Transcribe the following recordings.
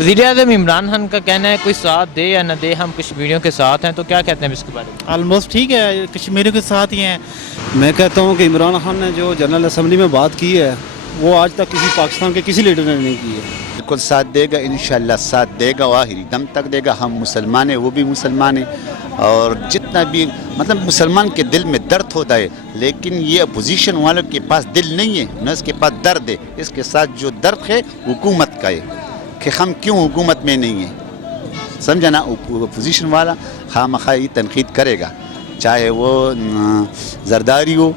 वज़ीर-ए-आज़म इमरान खान का कहना है कोई साथ दे या न दे हम कश्मीरियों के साथ हैं, तो क्या कहते हैं इसके बारे में? ऑलमोस्ट ठीक है, कश्मीरियों के साथ ही हैं। मैं कहता हूँ कि इमरान खान ने जो जनरल असम्बली में बात की है वो आज तक किसी पाकिस्तान के किसी लीडर ने नहीं की है। बिल्कुल साथ देगा, इंशाल्लाह साथ देगा, वो आखिरी दम तक देगा। हम मुसलमान हैं, वो भी मुसलमान हैं, और जितना भी मतलब मुसलमान के दिल में दर्द होता है, लेकिन ये अपोजिशन वालों के पास दिल नहीं है, न इसके पास दर्द है। इसके साथ जो दर्द है हुकूमत का है कि हम क्यों हुकूमत में नहीं है, समझा ना। अपोजिशन वाला खामखा ही तनकीद करेगा, चाहे वो जरदारी हो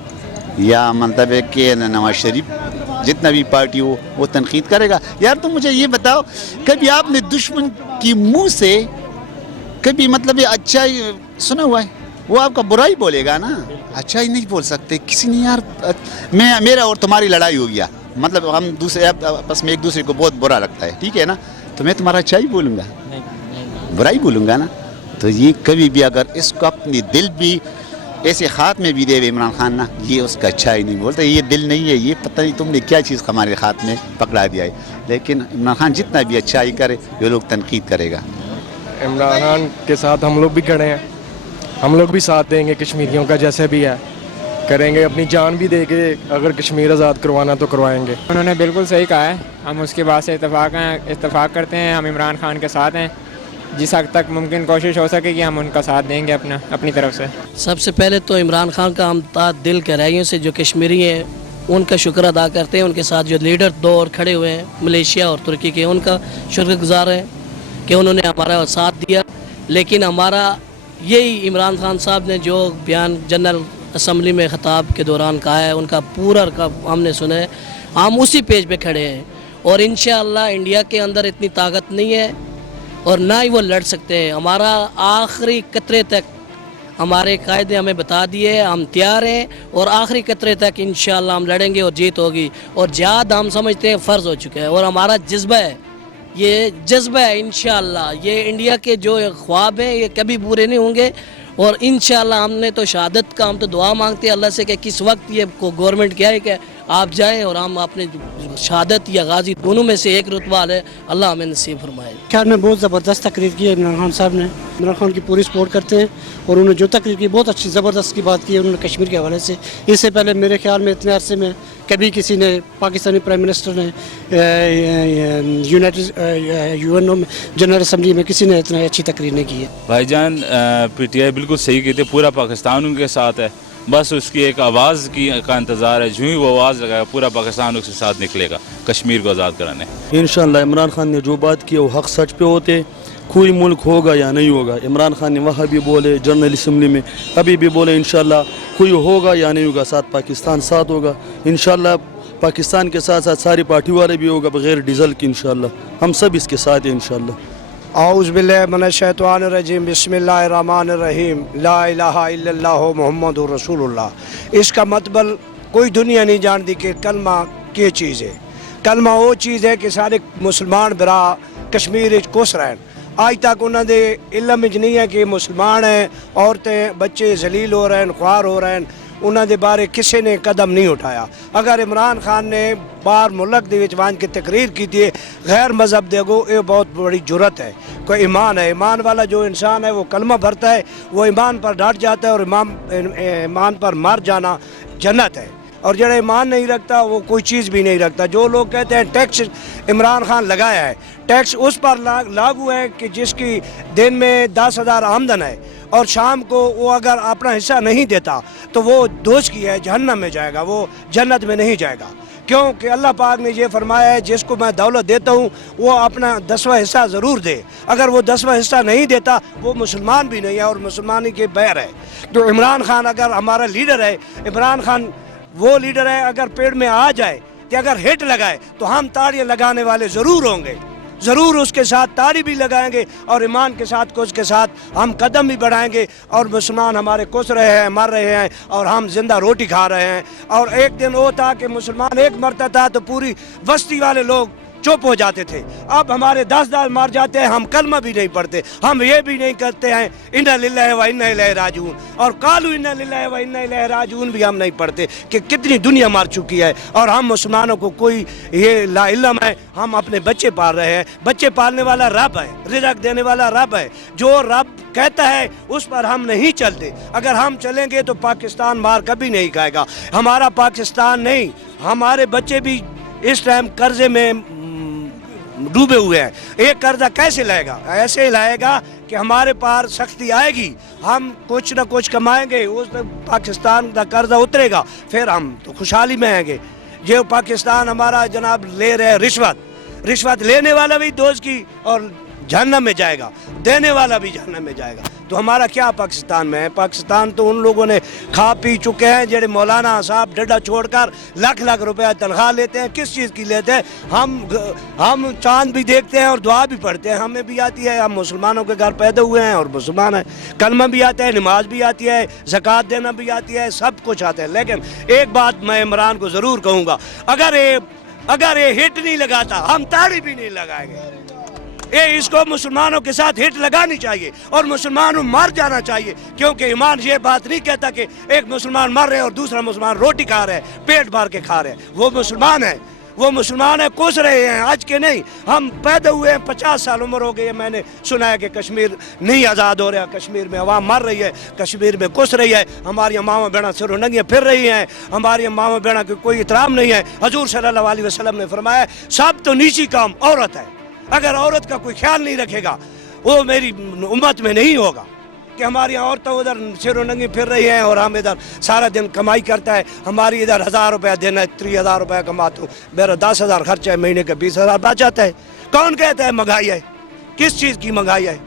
या मतलब है कि नवाज शरीफ, जितना भी पार्टी हो वो तनकीद करेगा। यार तुम मुझे ये बताओ, कभी आपने दुश्मन की मुंह से कभी मतलब ये अच्छाई सुना हुआ है? वो आपका बुराई बोलेगा ना, अच्छाई नहीं बोल सकते किसी ने। यार मेरा और तुम्हारी लड़ाई हो गया, मतलब हम दूसरे आपस में एक दूसरे को बहुत बुरा लगता है, ठीक है ना, तो मैं तुम्हारा अच्छाई बोलूँगा, बुराई बोलूँगा ना। तो ये कभी भी अगर इसको अपनी दिल भी ऐसे हाथ में भी दे इमरान खान ना, ये उसका अच्छा ही नहीं बोलता, ये दिल नहीं है, ये पता नहीं तुमने क्या चीज़ हमारे हाथ में पकड़ा दिया है। लेकिन इमरान खान जितना भी अच्छा ही करे ये लोग तनकीद करेगा। इमरान खान के साथ हम लोग भी खड़े हैं, हम लोग भी साथ देंगे कश्मीरियों का, जैसे भी है करेंगे, अपनी जान भी देंगे, अगर कश्मीर आज़ाद करवाना तो करवाएंगे। उन्होंने बिल्कुल सही कहा है, हम उसकी बात से इत्तेफाक करते हैं। हम इमरान खान के साथ हैं, जिस हद तक मुमकिन कोशिश हो सके कि हम उनका साथ देंगे अपनी तरफ से। सबसे पहले तो इमरान खान का हम दिल गहराइयों से जो कश्मीरी हैं उनका शुक्र अदा करते हैं। उनके साथ जो लीडर दो और खड़े हुए हैं मलेशिया और तुर्की के, उनका शुक्रगुजार हैं कि उन्होंने हमारा साथ दिया। लेकिन हमारा यही इमरान खान साहब ने जो बयान जनरल असम्बली में ख़िताब के दौरान कहा है, उनका पूरा का हमने सुना है, हम उसी पेज पे खड़े हैं। और इंशाअल्लाह इंडिया के अंदर इतनी ताकत नहीं है और ना ही वो लड़ सकते हैं। हमारा आखिरी कतरे तक हमारे कायदे हमें बता दिए, हम तैयार हैं और आखिरी कतरे तक इंशाअल्लाह हम लड़ेंगे और जीत होगी। और जिहाद हम समझते हैं फ़र्ज़ हो चुका है और हमारा जज्बा है, ये जज्बा है इंशाअल्लाह। ये इंडिया के जो ख्वाब हैं ये कभी पूरे नहीं होंगे। और इंशाअल्लाह हमने तो शहादत का हम तो दुआ मांगते हैं अल्लाह से कि किस वक्त ये को गवर्नमेंट क्या है कि आप जाएं और हम अपने शहादत या गाजी दोनों में से एक रुतबा है, अल्लाह हमें नसीब फरमाए। ख्याल में बहुत ज़बरदस्त तकरीर की है इमरान खान साहब ने। इमरान खान की पूरी सपोर्ट करते हैं और उन्होंने जो तकरीर की बहुत अच्छी ज़बरदस्त की बात की है उन्होंने कश्मीर के हवाले से। इससे पहले मेरे ख्याल में इतने अरसे में कभी किसी ने पाकिस्तानी प्राइम मिनिस्टर ने UN में जनरल असम्बली में किसी ने इतनी अच्छी तकरीर नहीं की है। भाईजान PTI बिल्कुल सही कहते, पूरा पाकिस्तान उनके साथ है, बस उसकी एक आवाज़ का इंतज़ार है। जो ही वो आवाज़ लगाएगा पूरा पाकिस्तान उसके साथ निकलेगा कश्मीर को आज़ाद कराने। इंशाअल्लाह इमरान खान ने जो बात की वो हक सच पे होते, कोई मुल्क होगा या नहीं होगा। इमरान खान ने वहाँ भी बोले जनरल असम्बली में, अभी भी बोले इंशाअल्लाह कोई होगा या नहीं होगा, साथ पाकिस्तान साथ होगा। इंशाअल्लाह पाकिस्तान के साथ साथ सारी पार्टी वाले भी होगा बग़ैर डीजल की। इंशाअल्लाह हम सब इसके साथ हैं इंशाअल्लाह। औज़ु बिल्लाहि मिनश शैतानिर रजीम, बिस्मिल्लाहिर रहमानिर रहीम, ला इलाहा इल्लल्लाहु मुहम्मदुर रसूलुल्लाह। इसका मतलब कोई दुनिया नहीं जानती कि कलमा क्या चीज़ है। कलमा वो चीज़ है कि सारे मुसलमान बरा कश्मीर खुश रहन। आज तक उन्होंने इलम नहीं है कि मुसलमान हैं, औरतें बच्चे जलील हो रहे हैं, ख्वार हो रहे हैं, उन्होंने बारे किसी ने कदम नहीं उठाया। अगर इमरान खान ने बार मुल्क दे विच वांज की तकरीर की थी गैर मज़हब देगो, ये बहुत बड़ी जुरत है। कोई ईमान है, ईमान वाला जो इंसान है वो कलमा भरता है, वो ईमान पर डट जाता है और ईमान पर मर जाना जन्नत है। और जो ईमान नहीं रखता वो कोई चीज़ भी नहीं रखता। जो लोग कहते हैं टैक्स इमरान खान लगाया है, टैक्स उस पर लागू है कि जिसकी दिन में 10,000 आमदन है और शाम को वो अगर अपना हिस्सा नहीं देता तो वो दोष की है, जहन्नम में जाएगा, वो जन्नत में नहीं जाएगा। क्योंकि अल्लाह पाक ने ये फरमाया है जिसको मैं दौलत देता हूँ वो अपना 10वां हिस्सा ज़रूर दे। अगर वो 10वां हिस्सा नहीं देता वो मुसलमान भी नहीं है और मुसलमानी के बैर है। तो इमरान खान अगर हमारा लीडर है, इमरान खान वो लीडर है अगर पेड़ में आ जाए कि अगर हिट लगाए तो हम ताड़ियाँ लगाने वाले ज़रूर होंगे, ज़रूर उसके साथ ताड़ी भी लगाएंगे और ईमान के साथ उसके साथ हम कदम भी बढ़ाएंगे। और मुसलमान हमारे कुछ रहे हैं, मर रहे हैं और हम जिंदा रोटी खा रहे हैं। और एक दिन वो था कि मुसलमान एक मरता था तो पूरी बस्ती वाले लोग चुप हो जाते थे। अब हमारे 10 मार जाते हैं, हम कलमा भी नहीं पढ़ते, हम ये भी नहीं करते हैं इन्ना लिल्लाहि व इन्ना इलैहि राजिऊन, और कालू इन्ना लिल्लाहि व इन्ना इलैहि राजिऊन भी हम नहीं पढ़ते कि कितनी दुनिया मार चुकी है। और हम मुसलमानों को कोई ये ला इल्म है, हम अपने बच्चे पाल रहे हैं। बच्चे पालने वाला रब है, रिज़्क़ देने वाला रब है। जो रब कहता है उस पर हम नहीं चलते। अगर हम चलेंगे तो पाकिस्तान मार कभी नहीं खाएगा। हमारा पाकिस्तान नहीं, हमारे बच्चे भी इस टाइम कर्जे में डूबे हुए हैं। एक कर्जा कैसे लाएगा? ऐसे लाएगा कि हमारे पार सख्ती आएगी, हम कुछ ना कुछ कमाएंगे, उस पाकिस्तान का कर्जा उतरेगा, फिर हम तो खुशहाली में आएंगे। जो पाकिस्तान हमारा जनाब ले रहे रिश्वत, रिश्वत लेने वाला भी दोस्त की और जहन्नम में जाएगा, देने वाला भी जहन्नम में जाएगा। तो हमारा क्या पाकिस्तान में है? पाकिस्तान तो उन लोगों ने खा पी चुके हैं जेड़े मौलाना साहब डड्डा छोड़कर लाख लाख रुपया तनख्वाह लेते हैं। किस चीज़ की लेते हैं? हम चांद भी देखते हैं और दुआ भी पढ़ते हैं, हमें भी आती है। हम मुसलमानों के घर पैदा हुए हैं और मुसलमान हैं। कलमा भी आता है, नमाज भी आती है, ज़कात देना भी आती है, सब कुछ आता है। लेकिन एक बात मैं इमरान को ज़रूर कहूँगा, अगर ये हिट नहीं लगाता हम ताड़ी भी नहीं लगाएंगे। ये इसको मुसलमानों के साथ हिट लगानी चाहिए और मुसलमानों मर जाना चाहिए, क्योंकि ईमान ये बात नहीं कहता कि एक मुसलमान मर रहे और दूसरा मुसलमान रोटी खा रहे हैं, पेट भर के खा रहे हैं। वो मुसलमान है, वो मुसलमान है, कुस रहे हैं आज के नहीं। हम पैदा हुए हैं, 50 साल उम्र हो गई है। मैंने सुना है कि कश्मीर नहीं आज़ाद हो रहा, कश्मीर में अवाम मर रही है, कश्मीर में कुस रही है। हमारी मामा बहना सिरों नंगियाँ फिर रही हैं, हमारी मामा बहना की कोई एहतराम नहीं है। हजूर सल्लल्लाहु अलैहि वसल्लम ने फरमाया सब तो नीची काम औरत है। अगर औरत का कोई ख्याल नहीं रखेगा वो मेरी उम्मत में नहीं होगा कि हमारी औरतें उधर सिरों नंगी फिर रही हैं और हम इधर सारा दिन कमाई करता है। हमारी इधर 1000 रुपया देना है, 3000 रुपया कमाता हूँ, मेरा 10,000 खर्चा है, महीने का 20,000 बच जाता है। कौन कहता है महंगाई है? किस चीज़ की महंगाई है?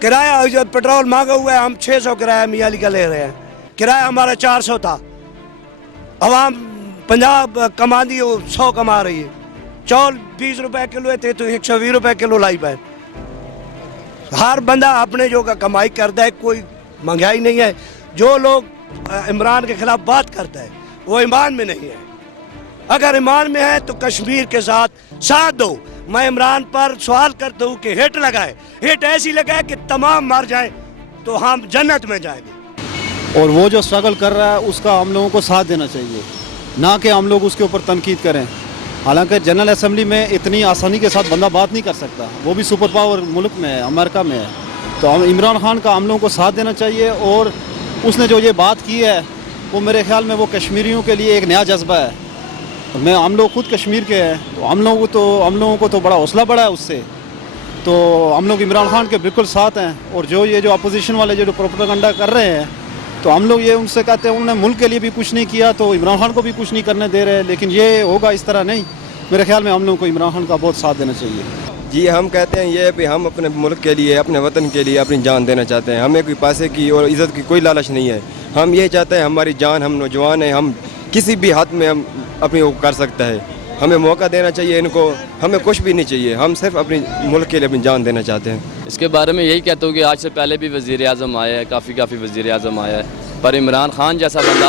किराया जो पेट्रोल महंगा हुआ है, हम 600 किराया मियाँ अली का ले रहे हैं। किराया हमारा 400 था, अवाम 50 कमा दी, 100 कमा रही है। चौल 20 रुपए किलो थे तो 120 रुपए किलो लाई पाए। हर बंदा अपने जो का कमाई करता है, कोई महंगाई नहीं है। जो लोग इमरान के खिलाफ बात करता है वो ईमान में नहीं है। अगर ईमान में है तो कश्मीर के साथ दो। मैं इमरान पर सवाल करता हूँ कि हिट लगाए, हिट ऐसी लगाए कि तमाम मर जाए तो हम जन्नत में जाएंगे। और वो जो स्ट्रगल कर रहा है उसका हम लोगों को साथ देना चाहिए, ना कि हम लोग उसके ऊपर तनकीद करें। हालांकि जनरल असेंबली में इतनी आसानी के साथ बंदा बात नहीं कर सकता, वो भी सुपर पावर मुल्क में है, अमेरिका में है। तो हम इमरान खान का हम लोगों को साथ देना चाहिए। और उसने जो ये बात की है वो मेरे ख्याल में वो कश्मीरियों के लिए एक नया जज्बा है। हम लोग खुद कश्मीर के हैं, तो हम लोगों को तो बड़ा हौसला बढ़ा है उससे। तो हम लोग इमरान खान के बिल्कुल साथ हैं। और जो अपोजिशन वाले जो प्रोपेगेंडा कर रहे हैं, तो हम लोग ये उनसे कहते हैं उन्होंने मुल्क के लिए भी कुछ नहीं किया तो इमरान खान को भी कुछ नहीं करने दे रहे। लेकिन ये होगा इस तरह नहीं। मेरे ख्याल में हम लोगों को इमरान खान का बहुत साथ देना चाहिए। जी, हम कहते हैं ये भी हम अपने मुल्क के लिए, अपने वतन के लिए अपनी जान देना चाहते हैं। हमें कोई पैसे की और इज़्ज़त की कोई लालच नहीं है। हम ये चाहते हैं हमारी जान, हम नौजवान हैं, हम किसी भी हाथ में हम अपनी वो कर सकता है। हमें मौका देना चाहिए इनको, हमें कुछ भी नहीं चाहिए, हम सिर्फ अपनी मुल्क के लिए अपनी जान देना चाहते हैं। इसके बारे में यही कहता हूँ कि आज से पहले भी वज़ीर आज़म आया है, काफ़ी वज़ीर आज़म आया है, पर इमरान खान जैसा बंदा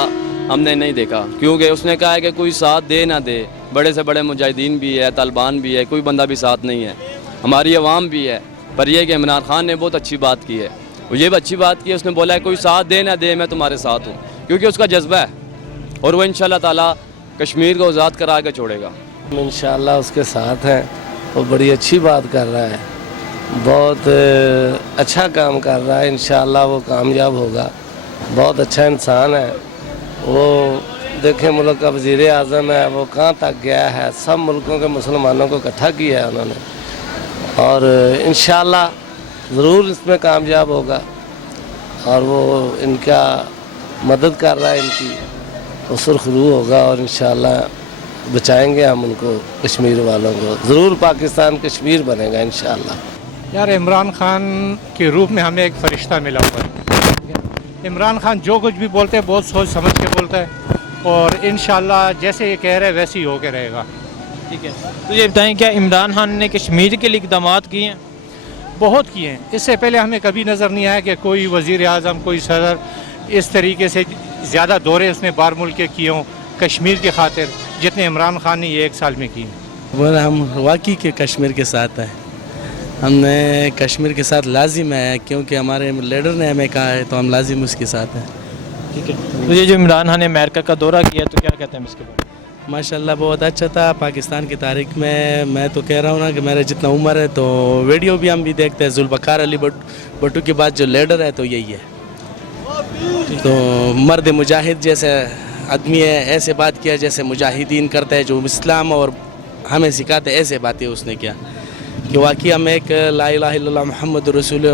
हमने नहीं देखा। क्योंकि उसने कहा है कि कोई साथ दे ना दे, बड़े से बड़े मुजाहिदीन भी है, तालिबान भी है, कोई बंदा भी साथ नहीं है, हमारी अवाम भी है। पर यह कि इमरान खान ने बहुत अच्छी बात की है, वो ये अच्छी बात की है, उसने बोला है कोई साथ दे ना दे मैं तुम्हारे साथ हूँ, क्योंकि उसका जज्बा है और वो इंशाअल्लाह ताला कश्मीर को आज़ाद करा के छोड़ेगा। इंशाअल्लाह उसके साथ हैं, वो बड़ी अच्छी बात कर रहा है, बहुत अच्छा काम कर रहा है। इंशाअल्लाह वो कामयाब होगा, बहुत अच्छा इंसान है वो। देखें मुल्क का वज़ीर आज़म है, वो कहाँ तक गया है, सब मुल्कों के मुसलमानों को इकट्ठा किया है उन्होंने, और इंशाअल्लाह ज़रूर इसमें कामयाब होगा। और वो इनका मदद कर रहा है, इनकी वो सुरखरू होगा और इंशाअल्लाह बचाएंगे हम उनको, कश्मीर वालों को। ज़रूर पाकिस्तान कश्मीर बनेगा इंशाअल्लाह। यार इमरान खान के रूप में हमें एक फ़रिश्ता मिला हुआ है। इमरान खान जो कुछ भी बोलते हैं बहुत सोच समझ के बोलता है और इंशाअल्लाह जैसे ये कह रहे हैं वैसे ही होके रहेगा। ठीक है, तो ये बताएं क्या इमरान खान ने कश्मीर के लिए इक़दामात किए हैं? बहुत किए हैं। इससे पहले हमें कभी नज़र नहीं आया कि कोई वज़ीर आज़म, कोई सदर इस तरीके से ज़्यादा दौरे उसने बार मुल्क के किए हों कश्मीर की खातिर, जितने इमरान खान ने ये 1 साल में किए। बोला हम वाकई के कश्मीर के साथ हैं, हमने कश्मीर के साथ लाजिम है क्योंकि हमारे लीडर ने हमें कहा है तो हम लाजिम उसके साथ हैं। ठीक है, तो ये जो इमरान खान ने अमेरिका का दौरा किया तो क्या कहते हैं इसके बारे में? माशाल्लाह बहुत अच्छा था। पाकिस्तान की तारीख में मैं तो कह रहा हूँ ना कि मेरा जितना उम्र है तो वीडियो भी हम भी देखते हैं, जुल्फ़िकार अली भुट्टो के बाद जो लीडर है तो यही है। तो मर्द मुजाहिद जैसे आदमी है, ऐसे बात किया जैसे मुजाहिदीन करता है, जो इस्लाम और हमें सिखाते ऐसे बातें उसने किया कि वाकई हम एक ला इलाहा इल्लल्लाह मुहम्मद रसूल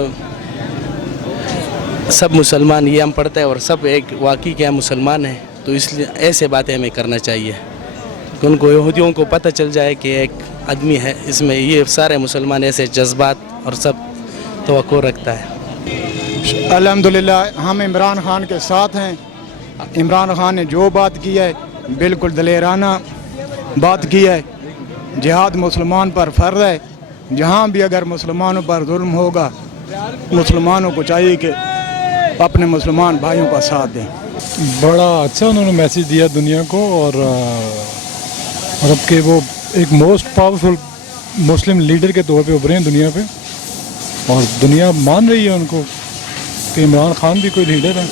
सब मुसलमान ये हम पढ़ते हैं और सब एक वाकई के हम मुसलमान हैं, तो इसलिए ऐसे बातें हमें करना चाहिए कि उनको यहूदियों को पता चल जाए कि एक आदमी है, इसमें ये सारे मुसलमान ऐसे जज्बात और सब तवक्को रखता है। अल्हम्दुलिल्लाह हम इमरान खान के साथ हैं। इमरान खान ने जो बात की है बिल्कुल दलेराना बात की है। जिहाद मुसलमान पर फ़र्ज़ है, जहाँ भी अगर मुसलमानों पर जुल्म होगा मुसलमानों को चाहिए कि अपने मुसलमान भाइयों का साथ दें। बड़ा अच्छा उन्होंने मैसेज दिया दुनिया को, और अब के वो एक मोस्ट पावरफुल मुस्लिम लीडर के तौर पे उभरे हैं दुनिया पे, और दुनिया मान रही है उनको कि इमरान खान भी कोई लीडर है।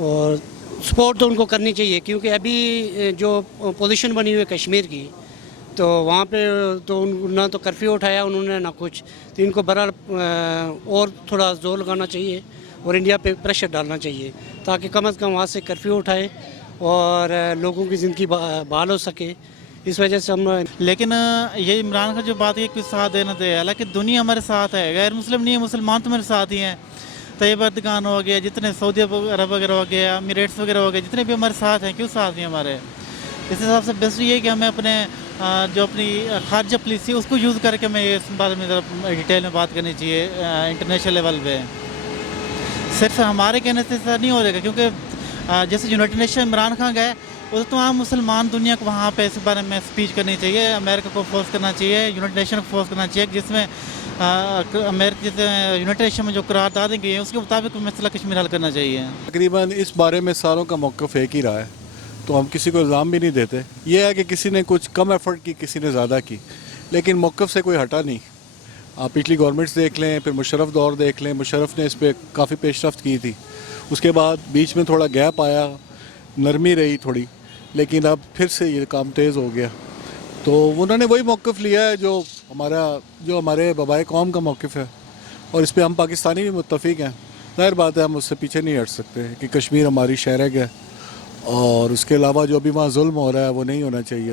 और सपोर्ट तो उनको करनी चाहिए क्योंकि अभी जो पोजीशन बनी हुई है कश्मीर की, तो वहाँ पे तो ना तो कर्फ्यू उठाया उन्होंने ना कुछ, तो इनको बहरहाल और थोड़ा जोर लगाना चाहिए और इंडिया पे प्रेशर डालना चाहिए ताकि कम से कम वहाँ से कर्फ्यू उठाए और लोगों की ज़िंदगी बहाल हो सके। इस वजह से हम लेकिन ये इमरान खान जो बात है कुछ साथ देना दे, हालांकि दुनिया हमारे साथ है, गैर मुस्लिम नहीं है, मुसलमान तो मेरे साथ ही हैं। तैयब अर्दगान हो गया, जितने सऊदी अरब वगैरह हो गया, एमिरेट्स वगैरह हो गए, जितने भी हमारे साथ हैं, क्यों साथ नहीं हमारे। इस हिसाब से बेस्ट ये है कि हमें अपने जो अपनी खारजा पॉलिसी उसको यूज़ करके हमें इस बारे में डिटेल में बात करनी चाहिए इंटरनेशनल लेवल पे। सिर्फ हमारे कहने से ऐसा नहीं हो जाएगा, क्योंकि जैसे यूनाइटेड नेशन इमरान खान गए, वो तमाम मुसलमान दुनिया को वहाँ पे इस बारे में स्पीच करनी चाहिए, अमेरिका को फोर्स करना चाहिए, यूनाइटेड नेशन को फोर्स करना चाहिए, जिसमें अमेरिका जैसे यूनाइटेड नेशन में जो करारदादें गई हैं उसके मुताबिक मसला कश्मीर हल करना चाहिए। तकरीबन इस बारे में सारों का मौक़िफ़ एक ही रहा है, तो हम किसी को इल्ज़ाम भी नहीं देते। ये है कि किसी ने कुछ कम एफ़र्ट की, किसी ने ज़्यादा की, लेकिन मौक़िफ़ से कोई हटा नहीं। आप पिछली गवर्नमेंट्स देख लें, फिर मुशर्रफ दौर देख लें, मुशर्रफ ने इस पर काफ़ी पेशरफ्त की थी, उसके बाद बीच में थोड़ा गैप आया, नरमी रही थोड़ी, लेकिन अब फिर से ये काम तेज़ हो गया। तो उन्होंने वही मौक़िफ़ लिया है जो हमारे बबाए कौम का मौक़िफ़ है, और इस पर हम पाकिस्तानी भी मुत्तफ़िक हैं। ज़ाहिर बात है हम उससे पीछे नहीं हट सकते कि कश्मीर हमारी शहर है, और उसके अलावा जो भी वहाँ जुल्म हो रहा है वो नहीं होना चाहिए।